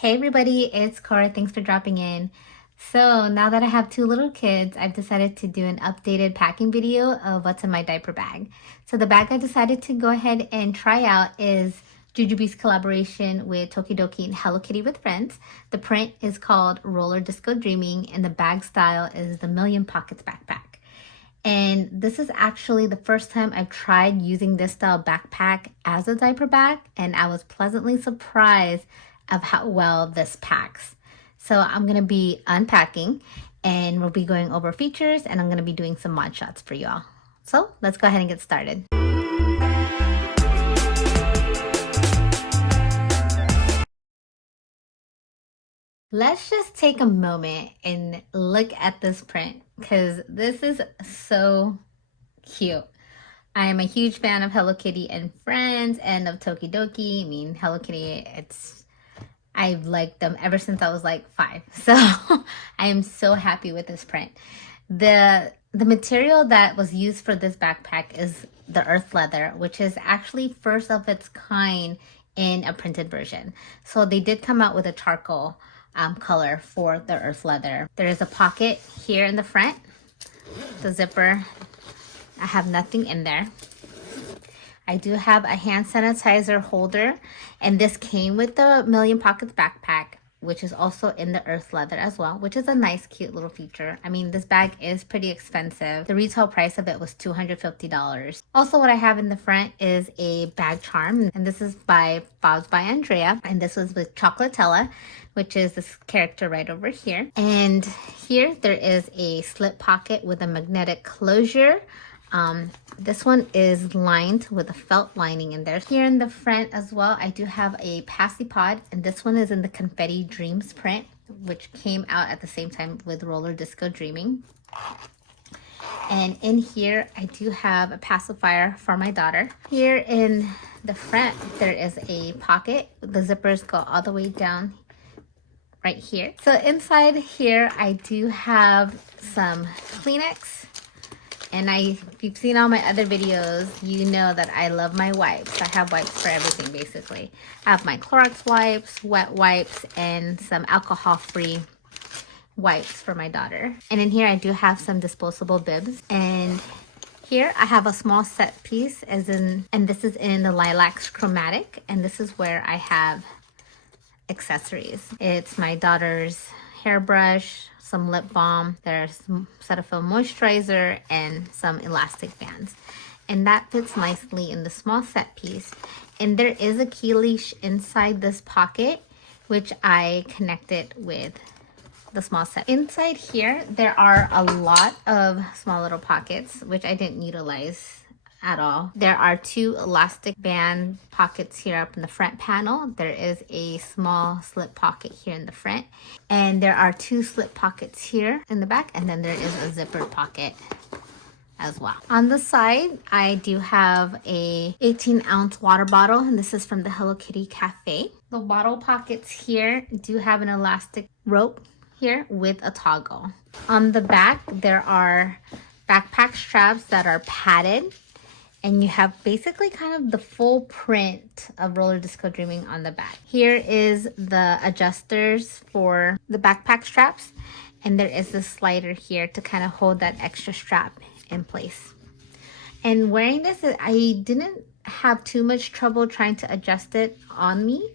Hey everybody, it's Cora. Thanks for dropping in. So now that I have two little kids, I've decided to do an updated packing video of what's in my diaper bag. So the bag I decided to go ahead and try out is Jujubee's collaboration with Tokidoki and Hello Kitty with Friends. The print is called Roller Disco Dreaming and the bag style is the Million Pockets backpack. And this is actually the first time I've tried using this style backpack as a diaper bag, and I was pleasantly surprised of how well this packs. So I'm gonna be unpacking and we'll be going over features and I'm gonna be doing some mod shots for y'all. So let's go ahead and get started. Let's just take a moment and look at this print because this is so cute. I am a huge fan of Hello Kitty and Friends and of Tokidoki. I mean, Hello Kitty, I've liked them ever since I was like 5. So I am so happy with this print. The material that was used for this backpack is the earth leather, which is actually first of its kind in a printed version. So they did come out with a charcoal color for the earth leather. There is a pocket here in the front. The zipper, I have nothing in there. I do have a hand sanitizer holder, and this came with the Million Pockets backpack, which is also in the earth leather as well, which is a nice, cute little feature. I mean, this bag is pretty expensive. The retail price of it was $250. Also, what I have in the front is a bag charm, and this is by Bob's by Andrea, and this was with Chocolatella, which is this character right over here. And here there is a slip pocket with a magnetic closure. This one is lined with a felt lining in there. Here in the front as well, I do have a passy pod, and this one is in the Confetti Dreams print, which came out at the same time with Roller Disco Dreaming. And in here, I do have a pacifier for my daughter. Here in the front, there is a pocket. The zippers go all the way down right here. So inside here, I do have some Kleenex. And if you've seen all my other videos, you know that I love my wipes. I have wipes for everything, basically. I have my Clorox wipes, wet wipes, and some alcohol-free wipes for my daughter. And in here, I do have some disposable bibs. And here, I have a small set piece, and this is in the Lilacs Chromatic. And this is where I have accessories. It's my daughter's hairbrush, some lip balm, there's Cetaphil moisturizer, and some elastic bands. And that fits nicely in the small set piece. And there is a key leash inside this pocket, which I connected with the small set. Inside here, there are a lot of small little pockets, which I didn't utilize at all. There are 2 elastic band pockets here up in the front panel. There is a small slip pocket here in the front, and there are 2 slip pockets here in the back, and then there is a zippered pocket as well. On the side, I do have a 18-ounce water bottle, and this is from the Hello Kitty Cafe. The bottle pockets here do have an elastic rope here with a toggle. On the back, there are backpack straps that are padded, and you have basically kind of the full print of Roller Disco Dreaming on the back. Here is the adjusters for the backpack straps, and there is this slider here to kind of hold that extra strap in place. And wearing this, I didn't have too much trouble trying to adjust it on me.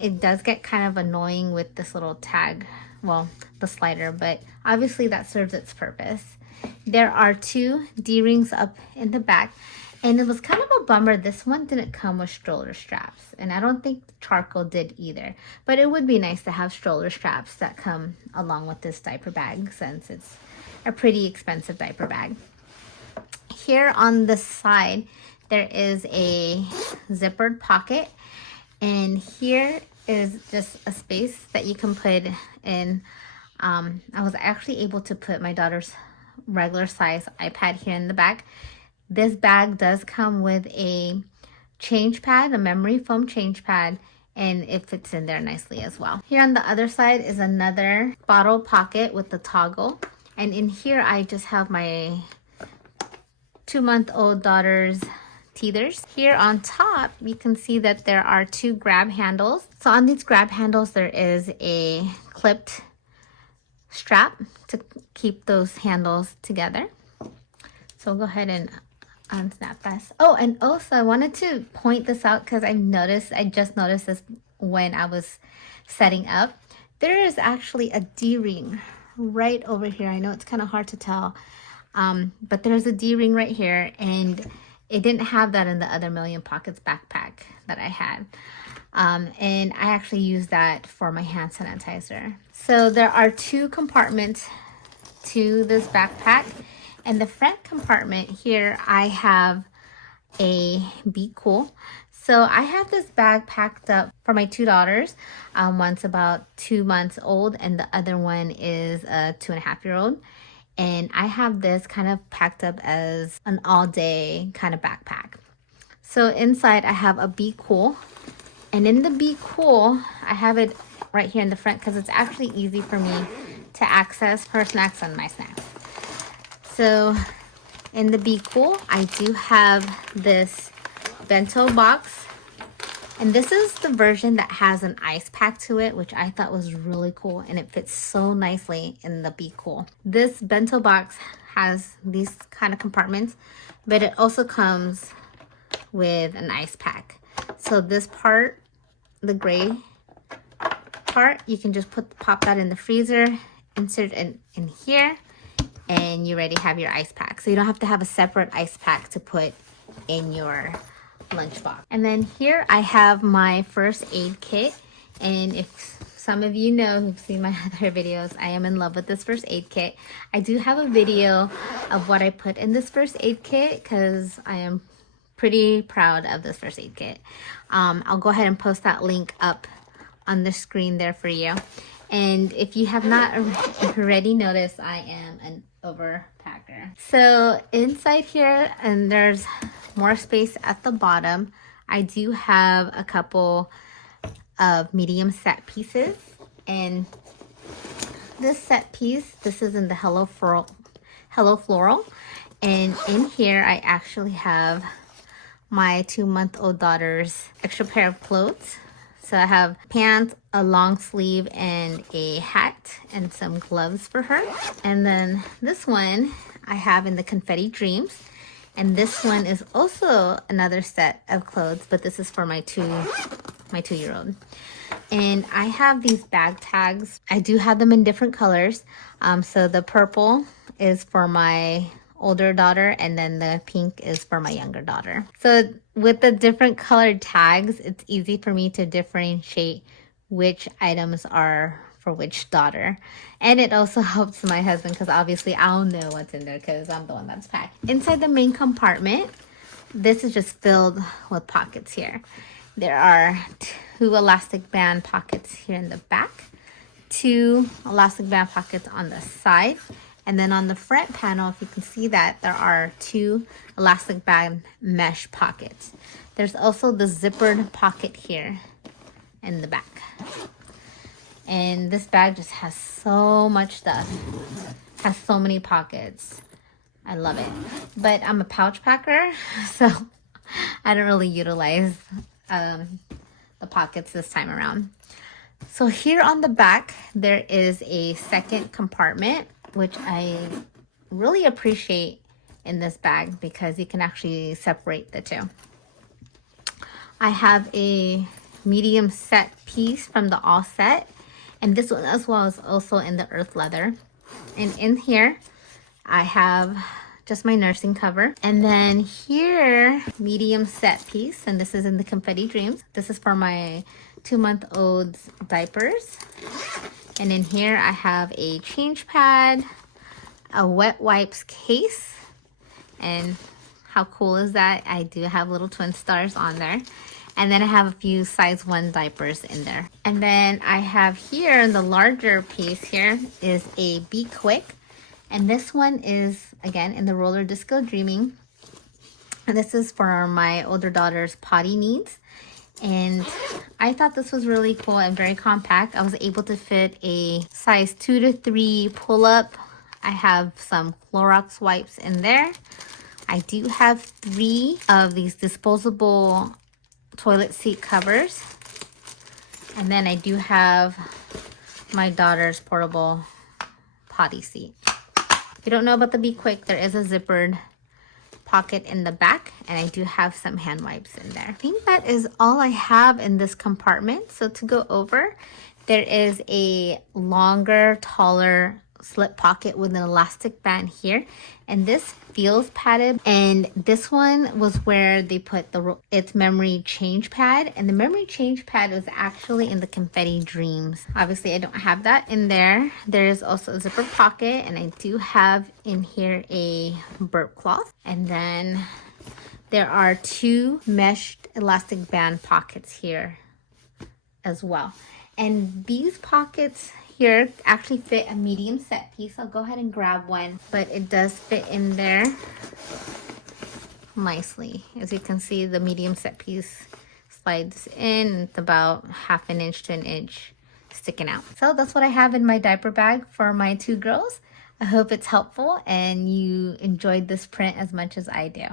It does get kind of annoying with this little tag, well, the slider, but obviously that serves its purpose. There are 2 D-rings up in the back, and it was kind of a bummer this one didn't come with stroller straps, and I don't think the charcoal did either, but it would be nice to have stroller straps that come along with this diaper bag since it's a pretty expensive diaper bag. Here on the side, there is a zippered pocket, and here is just a space that you can put in. I was actually able to put my daughter's regular size iPad here in the back. This bag does come with a change pad, a memory foam change pad, and it fits in there nicely as well. Here on the other side is another bottle pocket with the toggle, and in here I just have my 2-month-old daughter's teethers. Here on top, you can see that there are 2 grab handles. So on these grab handles, there is a clipped strap to keep those handles together. So we'll go ahead and unsnap this. Oh, and also I wanted to point this out because I just noticed this when I was setting up. There is actually a D-ring right over here. I know it's kind of hard to tell, but there's a D-ring right here, and it didn't have that in the other Million Pockets backpack that I had. And I actually use that for my hand sanitizer. So there are 2 compartments to this backpack. In the front compartment here, I have a Be Cool. So I have this bag packed up for my 2 daughters. One's about 2 months old and the other one is a 2.5-year-old. And I have this kind of packed up as an all-day kind of backpack. So inside I have a Be Cool. And in the Be Cool, I have it right here in the front because it's actually easy for me to access her snacks and my snacks. So in the Be Cool, I do have this bento box. And this is the version that has an ice pack to it, which I thought was really cool. And it fits so nicely in the Be Cool. This bento box has these kind of compartments, but it also comes with an ice pack. So this part, the gray part, you can just pop that in the freezer, insert it in here, and you already have your ice pack. So you don't have to have a separate ice pack to put in your lunchbox. And then here I have my first aid kit. And if some of you know who've seen my other videos, I am in love with this first aid kit. I do have a video of what I put in this first aid kit because I am pretty proud of this first aid kit. I'll go ahead and post that link up on the screen there for you. And if you have not already noticed, I am an overpacker. So inside here, and there's more space at the bottom, I do have a couple of medium set pieces. And this set piece, this is in the Hello Floral. And in here, I actually have my 2-month-old daughter's extra pair of clothes. So I have pants, a long sleeve, and a hat, and some gloves for her. And then this one I have in the Confetti Dreams. And this one is also another set of clothes, but this is for my 2-year-old. And I have these bag tags. I do have them in different colors. So the purple is for my older daughter, and then the pink is for my younger daughter. So with the different colored tags, it's easy for me to differentiate which items are for which daughter. And it also helps my husband because obviously I'll know what's in there because I'm the one that's packed. Inside the main compartment, this is just filled with pockets here. There are 2 elastic band pockets here in the back, 2 elastic band pockets on the side. And then on the front panel, if you can see that, there are 2 elastic band mesh pockets. There's also the zippered pocket here in the back. And this bag just has so much stuff. Has so many pockets. I love it. But I'm a pouch packer, so I don't really utilize the pockets this time around. So here on the back, there is a second compartment, which I really appreciate in this bag because you can actually separate the 2. I have a medium set piece from the All Set, and this one as well is also in the earth leather. And in here, I have just my nursing cover. And then here, medium set piece, and this is in the Confetti Dreams. This is for my 2-month-old's diapers. And in here, I have a change pad, a wet wipes case, and how cool is that? I do have little twin stars on there. And then I have a few size 1 diapers in there. And then I have here, the larger piece here is a Be Quick. And this one is, again, in the Roller Disco Dreaming. And this is for my older daughter's potty needs. And I thought this was really cool and very compact. I was able to fit a size 2 to 3 pull-up. I have some Clorox wipes in there. I do have 3 of these disposable toilet seat covers. And then I do have my daughter's portable potty seat. If you don't know about the Be Quick, there is a zippered pocket in the back, and I do have some hand wipes in there. I think that is all I have in this compartment. So to go over, there is a longer, taller slip pocket with an elastic band here, and this feels padded, and this one was where they put its memory change pad, and the memory change pad was actually in the Confetti Dreams. Obviously I don't have that in there. There is also a zipper pocket, and I do have in here a burp cloth, and then there are 2 meshed elastic band pockets here as well. And these pockets here actually fit a medium set piece. I'll go ahead and grab one, but it does fit in there nicely. As you can see, the medium set piece slides in. It's about 1/2 inch to 1 inch sticking out. So that's what I have in my diaper bag for my 2 girls. I hope it's helpful and you enjoyed this print as much as I do.